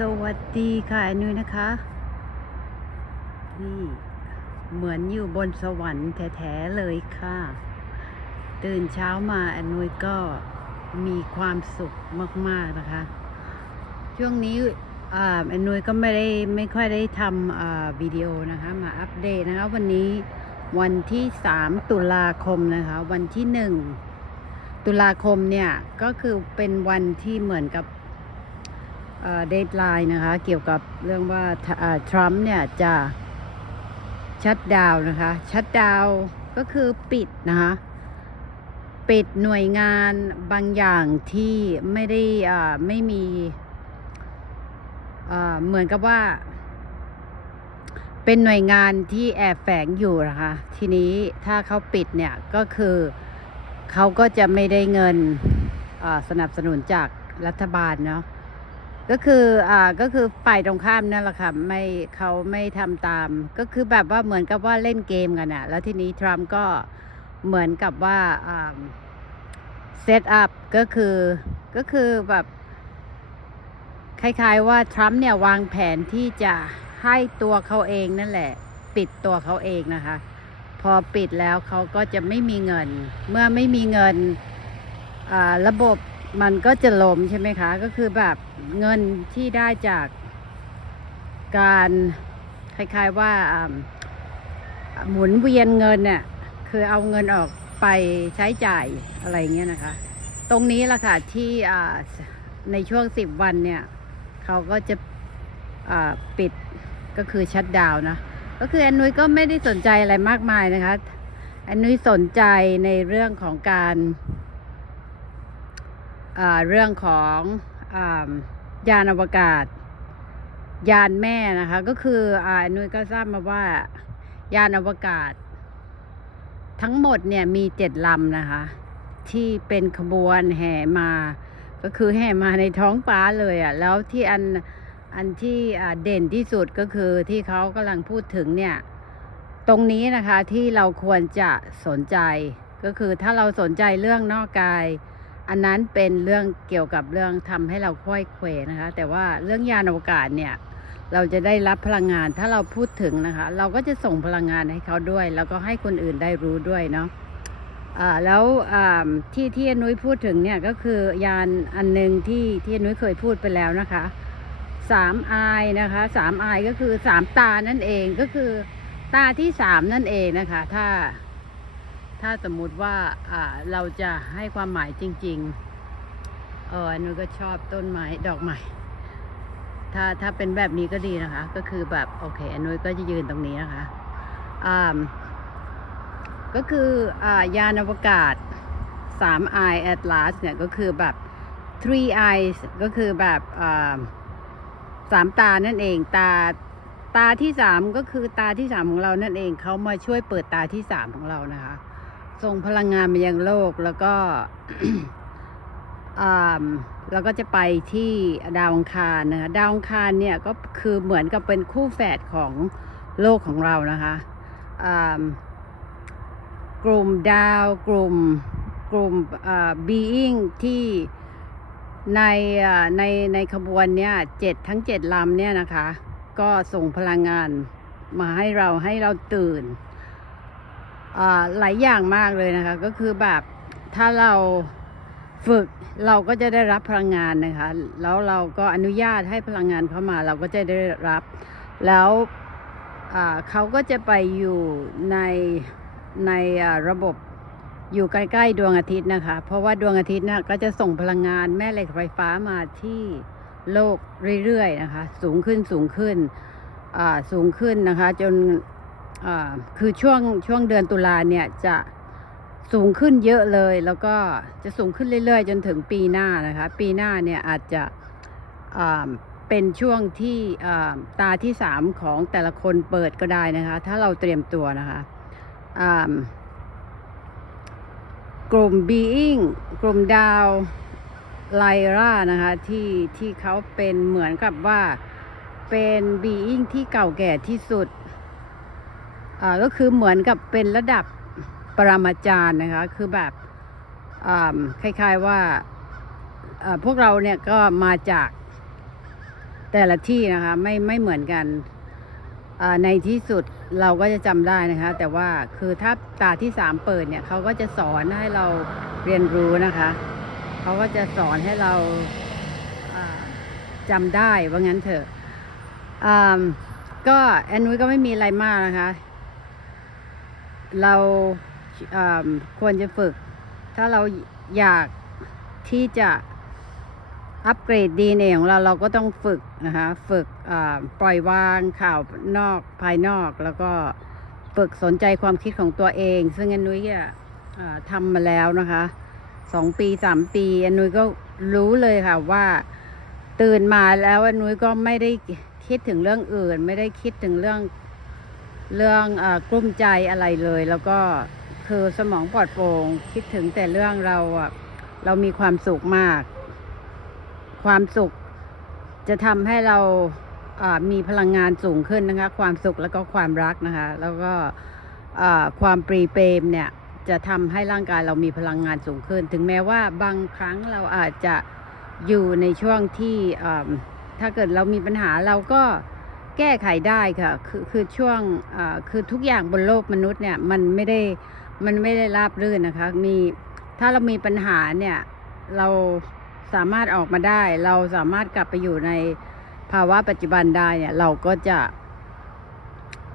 สวัสดีค่ะอนนุ้ยนะคะ นี่เหมือนอยู่บนสวรรค์แท้ๆเลยค่ะ ตื่นเช้ามาอนนุ้ยก็มีความสุขมากๆนะคะ ช่วงนี้อ่าอันนุ้ยก็ไม่ได้ไม่ค่อยได้ทำอ่าวิดีโอนะคะ มาอัปเดตนะคะ วันนี้วันที่ 3 ตุลาคมนะคะ วันที่ 1 ตุลาคมเนี่ย ก็คือเป็นวันที่เหมือนกับ เดทไลน์นะคะ เกี่ยวกับเรื่องว่าทรัมป์เนี่ยจะชัดดาวนะคะ ชัดดาวก็คือปิดนะคะ ปิดหน่วยงานบางอย่างที่ไม่ได้อ่าไม่มีอ่าเหมือนกับว่า เป็นหน่วยงานที่แอบแฝงอยู่นะคะ ทีนี้ถ้าเขาปิดเนี่ยก็คือเขาก็จะไม่ได้เงินสนับสนุนจากรัฐบาลเนาะ ก็คืออ่าก็คือฝ่ายตรงข้ามนั่นแหละค่ะไม่เขาไม่ทำตาม ก็คือแบบว่าเหมือนกับว่าเล่นเกมกันอะแล้วทีนี้ทรัมป์ก็เหมือนกับว่าเซตอัพก็คือก็คือแบบคล้ายๆว่าทรัมป์เนี่ยวางแผนที่จะให้ตัวเขาเองนั่นแหละ ปิดตัวเขาเองนะคะ พอปิดแล้วเขาก็จะไม่มีเงิน เมื่อไม่มีเงินอ่าระบบ มันก็จะล้มใช่ไหมคะ ก็คือแบบเงินที่ได้จากการคล้ายๆว่าหมุนเวียนเงินเนี่ยคือเอาเงินออกไปใช้จ่ายอะไรเงี้ยนะคะ ตรงนี้แหละค่ะที่ในช่วงสิบวันเนี่ยเขาก็จะปิดก็คือชัดดาวนะ ก็คือแอนนุ้ยก็ไม่ได้สนใจอะไรมากมายนะคะแอนนุ้ยสนใจในเรื่องของการ เรื่องของอยานอวกาศ ยานแม่นะคะ ก็คืออนุ้ยก็ทราบมาว่ายานอวกาศ ทั้งหมดเนี่ยมีเจ็ดลำนะคะ ที่เป็นขบวนแห่มา ก็คือแห่มาในท้องฟ้าเลยอะ่ะแล้วที่อันอันที่เด่นที่สุดก็คือที่เขากำลังพูดถึงเนี่ยตรงนี้นะคะที่เราควรจะสนใจก็คือถ้าเราสนใจเรื่องนอกกาย อันนั้นเป็นเรื่องเกี่ยวกับเรื่องทำให้เราค่อยเขวนะคะ แต่ว่าเรื่องยานอวกาศเนี่ยเราจะได้รับพลังงานถ้าเราพูดถึงนะคะ เราก็จะส่งพลังงานให้เขาด้วย แล้วก็ให้คนอื่นได้รู้ด้วยเนาะอ่าแล้วอ่าที่ที่นุ้ยพูดถึงเนี่ยก็คือยานอันหนึ่งที่ที่นุ้ยเคยพูดไปแล้วนะคะสามอายนะคะสามอายก็คือสามตานั่นเองก็คือตาที่สามนั่นเองนะคะ ถ้า ถ้าสมมุติว่าอ่าเราจะให้ความหมายจริง ๆ เออนูก็ชอบต้นไม้ดอกไม้ถ้าถ้าเป็นแบบนี้ก็ดีนะคะ ก็คือแบบโอเคหนุยก็จะยืนตรงนี้นะคะอ่าก็คืออ่ายานอวกาศสาม eye atlas เนี่ยก็คือแบบ three eyes ก็คือแบบสามตานั่นเองตาตาที่สามก็คือตาที่สามของเรานั่นเองเขามาช่วยเปิดตาที่สามของเรานะคะ ส่งพลังงานมายังโลกแล้วก็อ่าเราก็จะไปที่ดาวอังคารนะคะดาวอังคารเนี่ยก็คือเหมือนกับเป็นคู่แฝดของโลกของเรานะคะอ่ากลุ่มดาวกลุ่มกลุ่มอ่า being ที่ในอ่าในในขบวนเนี่ยเจ็ดทั้งเจ็ดลำเนี่ยนะคะ ก็ส่งพลังงานมาให้เราให้เราตื่น หลายอย่างมากเลยนะคะ ก็คือแบบถ้าเราฝึกเราก็จะได้รับพลังงานนะคะ แล้วเราก็อนุญาตให้พลังงานเข้ามาเราก็จะได้รับ แล้วเขาก็จะไปอยู่ในในระบบอยู่ใกล้ๆดวงอาทิตย์นะคะ เพราะว่าดวงอาทิตย์นะก็จะส่งพลังงานแม่เหล็กไฟฟ้ามาที่โลกเรื่อยๆนะคะ สูงขึ้นสูงขึ้นสูงขึ้นนะคะ จน คือช่วงช่วงเดือนตุลาเนี่ยจะสูงขึ้นเยอะเลย แล้วก็จะสูงขึ้นเรื่อย ๆ จนถึงปีหน้านะคะ ปีหน้าเนี่ยอาจจะเป็นช่วงที่ตาที่สามของแต่ละคนเปิดก็ได้นะคะ ถ้าเราเตรียมตัวนะคะกลุ่ม being กลุ่มดาวไลรานะคะที่ที่เขาเป็นเหมือนกับว่าเป็น being ที่เก่าแก่ที่สุด ก็คือเหมือนกับเป็นระดับปรมาจารย์นะคะ คือแบบคล้ายๆว่าพวกเราเนี่ยก็มาจากแต่ละที่นะคะไม่ไม่เหมือนกันในที่สุดเราก็จะจำได้นะคะ แต่ว่าคือถ้าตาที่สามเปิดเนี่ยเขาก็จะสอนให้เราเรียนรู้นะคะเขาก็จะสอนให้เราจำได้ว่างั้นเถอะก็แอนนุ้ยก็ไม่มีอะไรมากนะคะ เราควรจะฝึก ถ้าเราอยากที่จะอัปเกรดดีเอของเราเราก็ต้องฝึกนะคะฝึกปล่อยวางข่าวนอกภายนอก แล้วก็ฝึกสนใจความคิดของตัวเอง ซึ่งอันนุ้ยอะทำมาแล้วนะคะสองปีสามปีอันนุ้ยก็รู้เลยค่ะว่าตื่นมาแล้วอันนุ้ยก็ไม่ได้คิดถึงเรื่องอื่น ไม่ได้คิดถึงเรื่อง เรื่องอกลุ้มใจอะไรเลย แล้วก็คือสมองปลอดโปร่งคิดถึงแต่เรื่องเราอะเรามีความสุขมาก ความสุขจะทำให้เราอ่ามีพลังงานสูงขึ้นนะคะ ความสุขแล้วก็ความรักนะคะ แล้วก็ความปรีเปรมเนี่ยจะทำให้ร่างกายเรามีพลังงานสูงขึ้น ถึงแม้ว่าบางครั้งเราอาจจะอยู่ในช่วงที่ถ้าเกิดเรามีปัญหาเราก็ แก้ไขได้ค่ะ คือคือช่วงอ่าคือทุกอย่างบนโลกมนุษย์เนี่ยมันไม่ได้มันไม่ได้ราบรื่นนะคะ มีถ้าเรามีปัญหาเนี่ยเราสามารถออกมาได้ เราสามารถกลับไปอยู่ในภาวะปัจจุบันได้เนี่ยเราก็จะ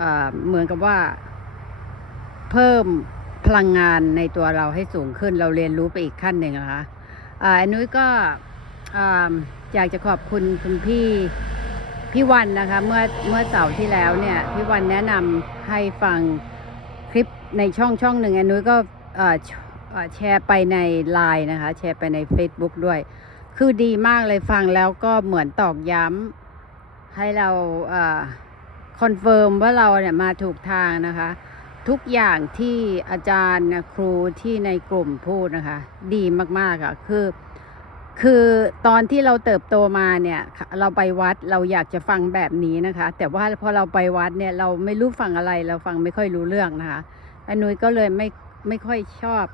อ่าเหมือนกับว่า เพิ่มพลังงานในตัวเราให้สูงขึ้น เราเรียนรู้ไปอีกขั้นหนึ่งนะคะอ่าอันนุ้ยก็อ่าอยากจะขอบคุณคุณพี่ พี่วันนะคะเมื่อเมื่อเสาร์ที่แล้วเนี่ยพี่วันแนะนำให้ฟังคลิปในช่องช่องหนึ่งอันนุ้ยก็แชร์ไปในไลน์นะคะ แชร์ไปใน Facebook ด้วย คือดีมากเลยฟังแล้วก็เหมือนตอกย้ำให้เราคอนเฟิร์มว่าเราเนี่ยมาถูกทางนะคะ ทุกอย่างที่อาจารย์ครูที่ในกลุ่มพูดนะคะ ดีมากๆค่ะคือ คือตอนที่เราเติบโตมาเนี่ยเราไปวัดเราอยากจะฟังแบบนี้นะคะ แต่ว่าพอเราไปวัดเนี่ยเราไม่รู้ฟังอะไร เราฟังไม่ค่อยรู้เรื่องนะคะอันนุ้ยก็เลยไม่ไม่ค่อยชอบ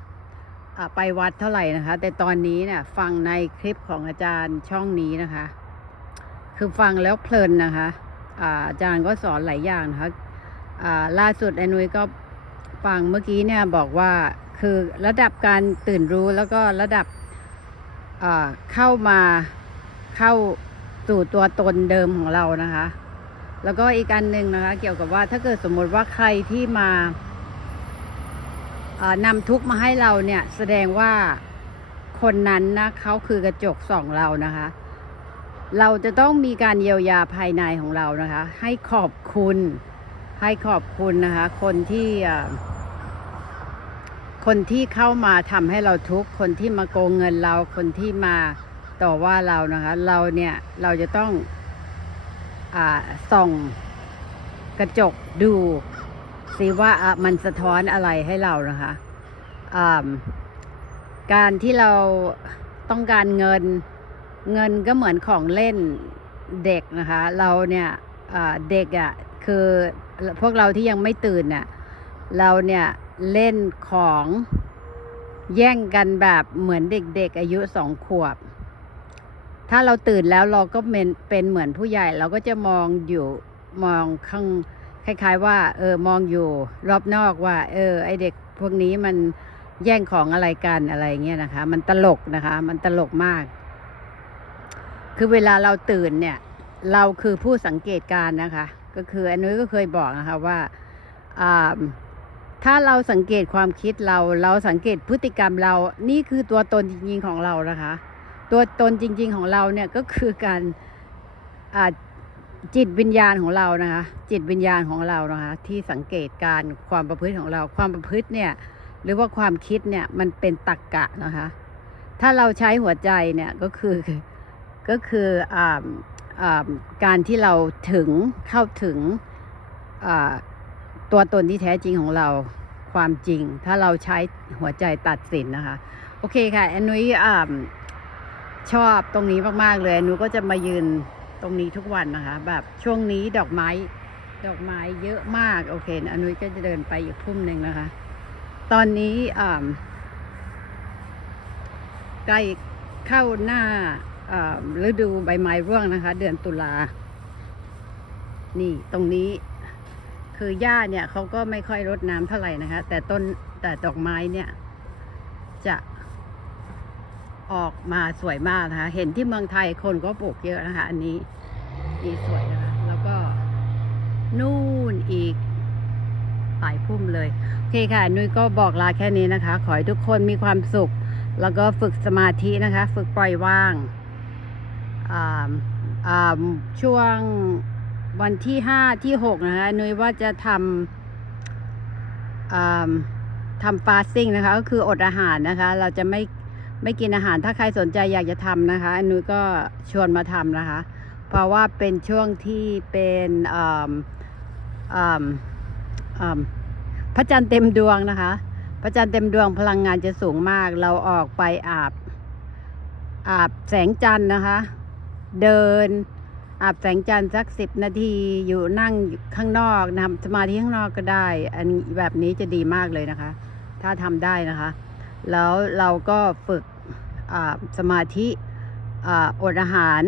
อาไปวัดเท่าไหร่นะคะ แต่ตอนนี้เนี่ยฟังในคลิปของอาจารย์ช่องนี้นะคะ คือฟังแล้วเพลินนะคะอาอาจารย์ก็สอนหลายอย่างนะคะาล่าสุดไอ้นุ้ยก็ฟังเมื่อกี้เนี่ยบอกว่าคือระดับการตื่นรู้แล้วก็ระดับ เข้ามาเข้าสู่ตัวตนเดิมของเรานะคะ แล้วก็อีกอันหนึ่งนะคะ เกี่ยวกับว่าถ้าเกิดสมมติว่าใครที่มาานำทุกข์มาให้เราเนี่ย แสดงว่าคนนั้นนะเขาคือกระจกส่องเรานะคะ เราจะต้องมีการเยียวยาภายในของเรานะคะ ให้ขอบคุณให้ขอบคุณนะคะ คนที่ คนที่เข้ามาทำให้เราทุกข์คนที่มาโกงเงินเราคนที่มาต่อว่าเรานะคะ เราเนี่ยเราจะต้องอส่องกระจกดูสิว่ามันสะท้อนอะไรให้เรานะคะการที่เราต้องการเงินเงินก็เหมือนของเล่นเด็กนะคะ เราเนี่ยเด็กอะ่ะคือพวกเราที่ยังไม่ตื่นน่ะเราเนี่ย เล่นของแย่งกันแบบเหมือนเด็กๆ อายุสองขวบ ถ้าเราตื่นแล้วเราก็เป็นเป็นเหมือนผู้ใหญ่ เราก็จะมองอยู่มองข้างคล้าย ๆ ว่า เออมองอยู่รอบนอกว่า เออ ไอเด็กพวกนี้มันแย่งของอะไรกันอะไรเงี้ยนะคะ มันตลกนะคะ มันตลกมาก คือเวลาเราตื่นเนี่ย เราคือผู้สังเกตการนะคะ ก็คืออันนุ้ยก็เคยบอกนะคะว่าอ่า ถ้าเราสังเกตความคิดเรา เราสังเกตพฤติกรรมเรา นี่คือตัวตนจริงๆของเรานะคะ ตัวตนจริง ๆ ของเราเนี่ยก็คือการจิตวิญญาณของเรานะคะ จิตวิญญาณของเรานะคะ ที่สังเกตการความประพฤติของเรา ความประพฤติเนี่ย หรือว่าความคิดเนี่ยมันเป็นตรกกะนะคะ ถ้าเราใช้หัวใจเนี่ยก็คือก็คือออการที่เราถึงเข้าถึง ตัวตนที่แท้จริงของเราความจริง ถ้าเราใช้หัวใจตัดสินนะคะ โอเคค่ะแอนนุ้ยชอบตรงนี้มาก ๆ เลยอนนุ้ยก็จะมายืนตรงนี้ทุกวันนะคะ แบบช่วงนี้ดอกไม้ดอกไม้เยอะมากโอเคอนุยก็จะเดินไปอีกพุ่มหนึ่งนะคะ ตอนนี้ใกล้เข้าหน้าฤดูใบไม้ร่วงนะคะ เดือนตุลา นี่ตรงนี้ คือหญ้าเนี่ยเขาก็ไม่ค่อยรดน้ำเท่าไหร่นะคะ แต่ต้นแต่ดอกไม้เนี่ย จะออกมาสวยมากนะคะ เห็นที่เมืองไทยคนก็ปลูกเยอะนะคะ อันนี้นี่สวยนะคะ แล้วก็นู่นอีกหลายพุ่มเลย โอเคค่ะ นุ้ยก็บอกลาแค่นี้นะคะ ขอให้ทุกคนมีความสุข แล้วก็ฝึกสมาธินะคะ ฝึกปล่อยว่างอ่าอ่าช่วง วันที่ห้าที่หกนะคะนุ้ยว่าจะทำอ่าทำฟาสติ้งนะคะ ก็คืออดอาหารนะคะ เราจะไม่ไม่กินอาหารถ้าใครสนใจอยากจะทำนะคะนุ้ยก็ชวนมาทำนะคะ เพราะว่าเป็นช่วงที่เป็นอ่าอ่าอ่าพระจันทร์เต็มดวงนะคะ พระจันทร์เต็มดวงพลังงานจะสูงมาก เราออกไปอาบอาบแสงจันทร์นะคะ เดิน อาบแสงจันทร์สักสิบนาทีอยู่นั่งข้างนอกทำสมาธิข้างนอกก็ได้ อันแบบนี้จะดีมากเลยนะคะ ถ้าทำได้นะคะ แล้วเราก็ฝึกสมาธิอดอาหาร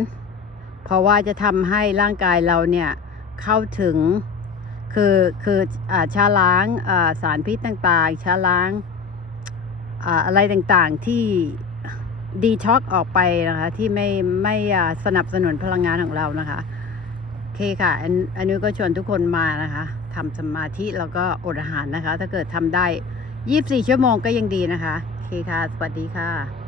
เพราะว่าจะทำให้ร่างกายเราเนี่ยเข้าถึงคือคืออาชาล้างสารพิษต่างๆชาล้างออะไรต่างๆที่ ดีช็อกออกไปนะคะ ที่ไม่ไม่สนับสนุนพลังงานของเรานะคะโอเคค่ะ อันอันนี้ก็ชวนทุกคนมานะคะทำสมาธิแล้วก็อดอาหารนะคะ ถ้าเกิดทำได้ 24 ชั่วโมงก็ยังดีนะคะโอเคค่ะ สวัสดีค่ะ